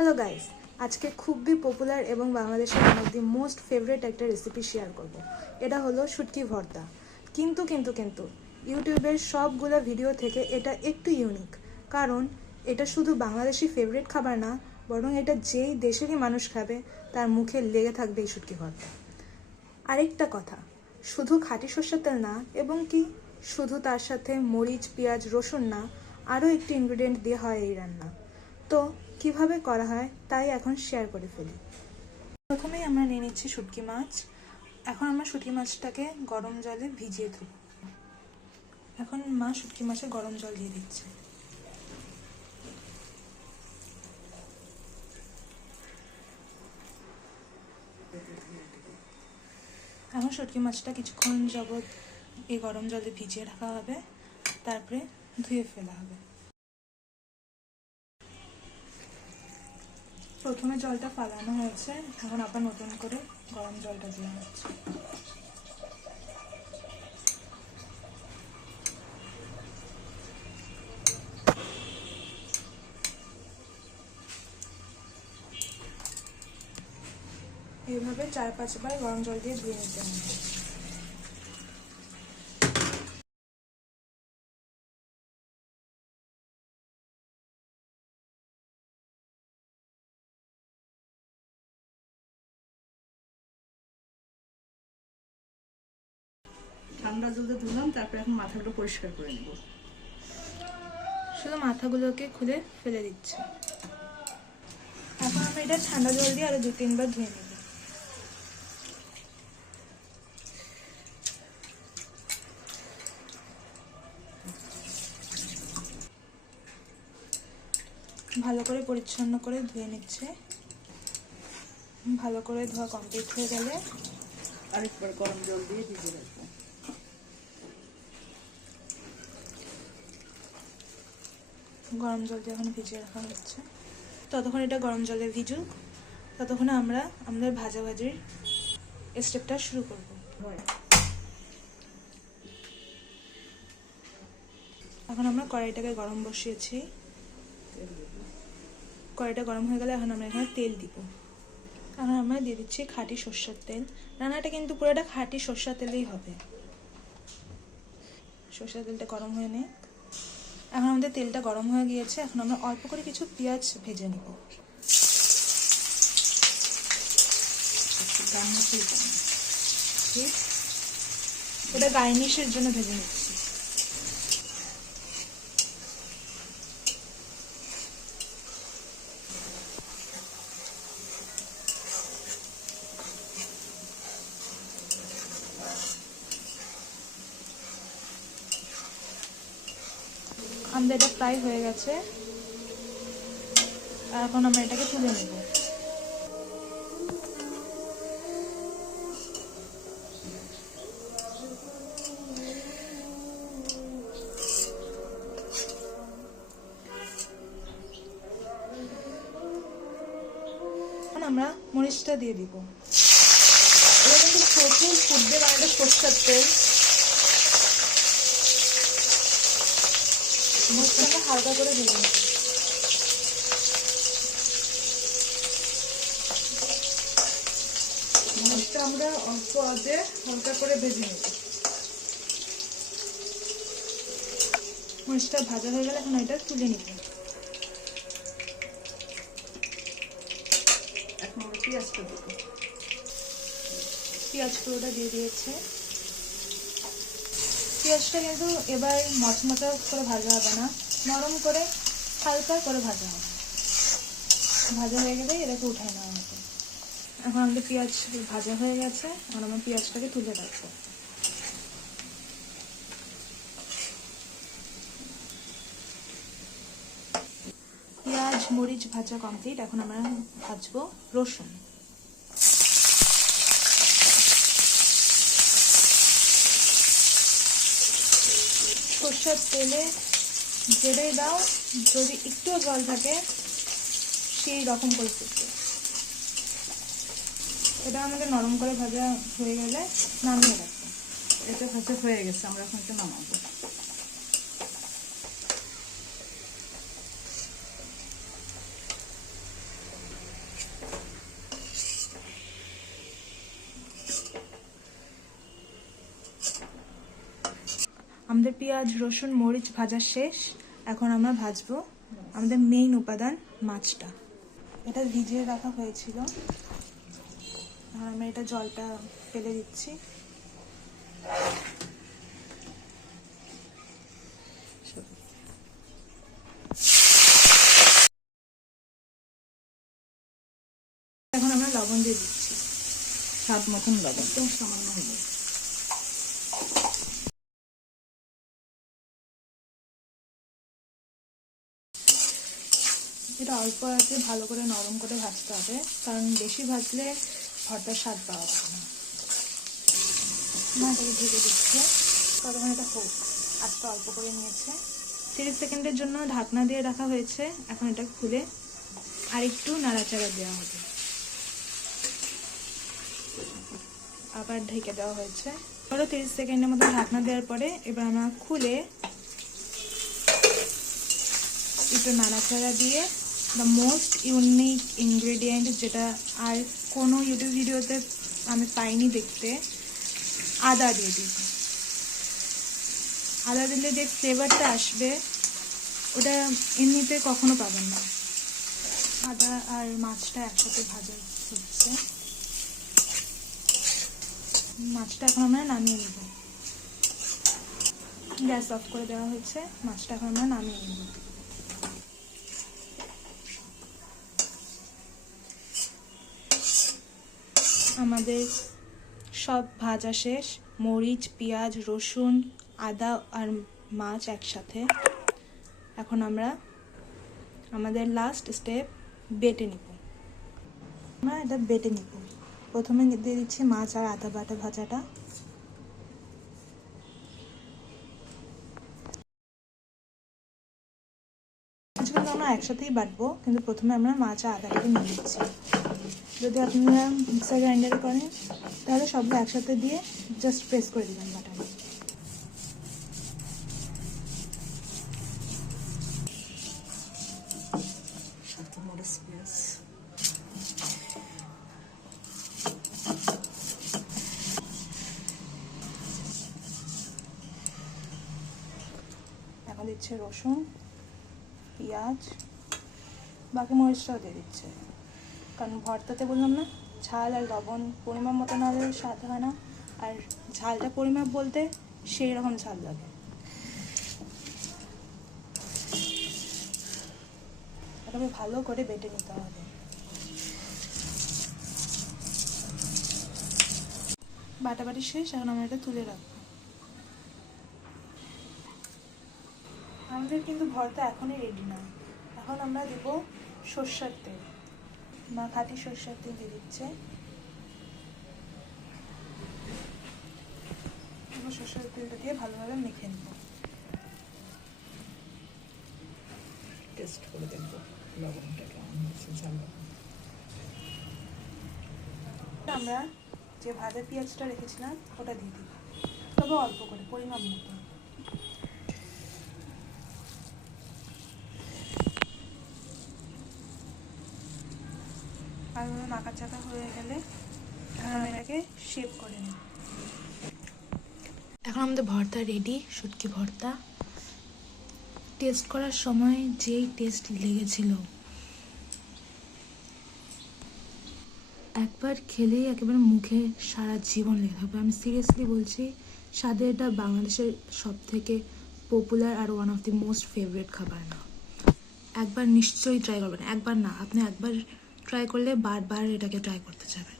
Hello guys, আজকে খুবই popular এবং বাংলাদেশের one of the most favourite একটা রেসিপি শেয়ার করব। এটা হলো শুটকি ভর্তা। কিন্তু ইউটিউবের সবগুলো ভিডিও থেকে এটা একটু ইউনিক, কারণ এটা শুধু বাংলাদেশি ফেভারিট খাবার না, বরং এটা যেই দেশেরই মানুষ খাবে তার মুখে লেগে থাকবে এই শুটকি ভর্তা। আরেকটা কথা, শুধু খাঁটি সরষের তেল না, এবং কি শুধু তার সাথে মরিচ, পেঁয়াজ, রসুন না, আরও একটি ইনগ্রিডিয়েন্ট দিয়ে হয় এই রান্না। তো কিভাবে করা হয় তাই এখন শেয়ার করে ফেলি। প্রথমেই আমরা নিয়ে নিচ্ছি শুটকি মাছ। এখন আমরা শুটকি মাছটাকে গরম জলে ভিজিয়ে ধুব। এখন মা শুটকি মাছে গরম জল দিয়ে দিচ্ছে। এখন শুটকি মাছটা কিছুক্ষণ যাবত এই গরম জলে ভিজিয়ে রাখা হবে, তারপরে ধুয়ে ফেলা হবে। প্রথমে জলটা ফালানো হয়েছে, এখন আবার নতুন করে গরম জলটা দেওয়া হচ্ছে। এইভাবে 4-5 বার গরম জল দিয়ে ধুয়ে নিতে হবে। ঠান্ডা জল দিয়ে ধুলাম, তারপরে এখন মাথাগুলো পরিষ্কার করে নেব। শুধু মাথাগুলোকে খুলে ফেলে দিচ্ছি। এখন আমরা এটা ঠান্ডা জল দিয়ে আরো 2-3 বার ধুয়ে নেব। ভালো করে পরিচ্ছন্ন করে ধুয়ে নিচ্ছে। ভালো করে ধোয়া কমপ্লিট হয়ে গেলে আরেকবার গরম জল দিয়ে ভিজিয়ে রাখবো। গরম জল দিয়ে এখন ভিজিয়ে রাখা হচ্ছে। ততক্ষণ এটা গরম জলে ভিজুক, ততক্ষণে আমরা আমাদের ভাজাভাজির স্টেপটা শুরু করব। এখন আমরা কড়াইটাকে গরম বসিয়েছি। কড়াইটা গরম হয়ে গেলে এখন আমরা এখানে তেল দিব। এখন আমরা দিয়ে দিচ্ছি খাঁটি সরষের তেল। রান্নাটা কিন্তু পুরোটা খাঁটি সরষের তেলেই হবে। সরষের তেলটা গরম হয়ে নেই। এখন আমাদের তেলটা গরম হয়ে গিয়েছে, এখন আমরা অল্প করে কিছু পেঁয়াজ ভেজে নেব। ওটা গার্নিশের জন্য ভেজে নিচ্ছি। আমাদের এটা ফ্রাই হয়ে গেছে, এখন আমরা এটাকে তুলে নেব। এখন আমরা মরিচটা দিয়ে দিব। এটা কিন্তু প্রচুর ফুটবে, মানে এটা সরষের তেল। মরিচটা আমরা হালকা করে ভেজে নেব। মরিচটা আমরা অল্প আজে হালকা করে ভেজে নেব। মরিচটা ভাজা হয়ে গেলে এখন এটা তুলে নিব। এখন আমরা পেঁয়াজটা দেব। পেঁয়াজ পুরোটা দিয়ে দিয়েছে। পেঁয়াজটা কিন্তু এবার মচমচা করে ভাজা হবে না, নরম করে হালকা করে ভাজা হবে। ভাজা হয়ে গেলে এটাকে উঠায় নেওয়া হবে। এখন আমাদের পেঁয়াজ ভাজা হয়ে গেছে, এখন আমরা পেঁয়াজটাকে তুলে রাখবো। পেঁয়াজ মরিচ ভাজা কমপ্লিট, এখন আমরা ভাজবো রসুন। সরষের তেলে যেটাই দাও, যদি একটু জল থাকে সেই রকম করে ফুটবে। এটা আমাদের নরম করে ভাজা হয়ে গেলে নামিয়ে রাখবো। এটা ভাজা হয়ে গেছে, আমরা এখন এটা নামাবো। আমাদের পেঁয়াজ রসুন মরিচ ভাজা শেষ। এখন আমরা ভাজবো আমাদের মেইন উপাদান মাছটা। এটা ভিজিয়ে রাখা হয়েছিল, আর আমরা এটা জলটা ফেলে দিচ্ছি। এখন আমরা লবণ দিয়ে দিচ্ছি, স্বাদ মতন লবণ। একদম সামান্য হয়ে। এটা অল্প আছে ভালো করে নরম করে ভাজতে হবে, কারণ বেশি ভাজলে ভর্তার স্বাদ পাওয়া যাবে না। এটাকে ঢেকে দিচ্ছে, ততক্ষণ এটা হোক। আজটা অল্প করে নিয়েছে, 30 সেকেন্ডের জন্য ঢাকনা দিয়ে রাখা হয়েছে। এখন এটা খুলে আর একটু নাড়াচাড়া দেওয়া হবে, আবার ঢেকে দেওয়া হয়েছে। আরও 30 সেকেন্ডের মতো ঢাকনা দেওয়ার পরে এবার আমরা খুলে একটু নাড়াচাড়া দিয়ে দ্য মোস্ট ইউনিক ইনগ্রেডিয়েন্ট, যেটা আর কোনো ইউটিউব ভিডিওতে আমি পাইনি দেখতে, আদা দিয়ে দিই। আদা দিলে যে ফ্লেভারটা আসবে ওটা এমনিতে কখনো পাবেন না। আদা আর মাছটা একসাথে ভাজা হচ্ছে। মাছটা এখন আমরা নামিয়ে নেব। গ্যাস অফ করে দেওয়া হয়েছে, মাছটা এখন আমরা নামিয়ে নেব। আমাদের সব ভাজা শেষ, মরিচ পেঁয়াজ রসুন আদা আর মাছ একসাথে। এখন আমরা আমাদের লাস্ট স্টেপ বেটে নিব। আমরা এটা বেটে নিব। প্রথমে দিয়ে দিচ্ছি মাছ আর আদা বাটা ভাজাটা। কিন্তু আমরা একসাথেই বাটবো, কিন্তু প্রথমে আমরা মাছ আর আদাটাকে নিয়ে দিচ্ছি। যদি আপনারা মিক্সার গ্রাইন্ডারে করেন তাহলে সবগুলো একসাথে দিয়ে জাস্ট প্রেস করে দিবেন বাটাটা। এখন দিচ্ছে রসুন পেঁয়াজ, বাকি মরিচটাও দিয়ে দিচ্ছে, কারণ ভর্তাতে বললাম না ঝাল আর লবণ পরিমাপ মতো না হলে স্বাদ হয় না, আর ঝালটা পরিমাপ বলতে সেই রকম ঝাল লাগে। এটাকে ভালো করে বেটে নিতে হবে। বাটাবাটি শেষ, এখন আমরা এটা তুলে রাখবো। আমাদের কিন্তু ভর্তা এখনই রেডি না। এখন আমরা দেব সরষের তেল, মা খাঁটি সরষের তেল দিয়ে দিচ্ছে। সরষের তেলটা দিয়ে ভালোভাবে মেখে নেব। টেস্ট করে দেখব লবণটা কেমন হচ্ছে। আমরা যে ভাজা পেঁয়াজটা রেখেছিলাম ওটা দিয়ে দিই, তবে অল্প করে পরিমাণ মতো। আর মাখা চাকা হয়ে গেলে আমি এটাকে শেপ করে নিই। এখন আমাদের ভর্তা রেডি, শুটকি ভর্তা। টেস্ট করার সময় যেই টেস্ট লেগেছিল, একবার খেলেই একেবারে মুখে সারা জীবন লেগে থাকবে। আমি সিরিয়াসলি বলছি, স্বাদে এটা বাংলাদেশের সব থেকে পপুলার আর one of the most favourite খাবার না। একবার নিশ্চয়ই ট্রাই করবেন, একবার না আপনি একবার ট্রাই করলে বারবার এটাকে ট্রাই করতে চাবেন।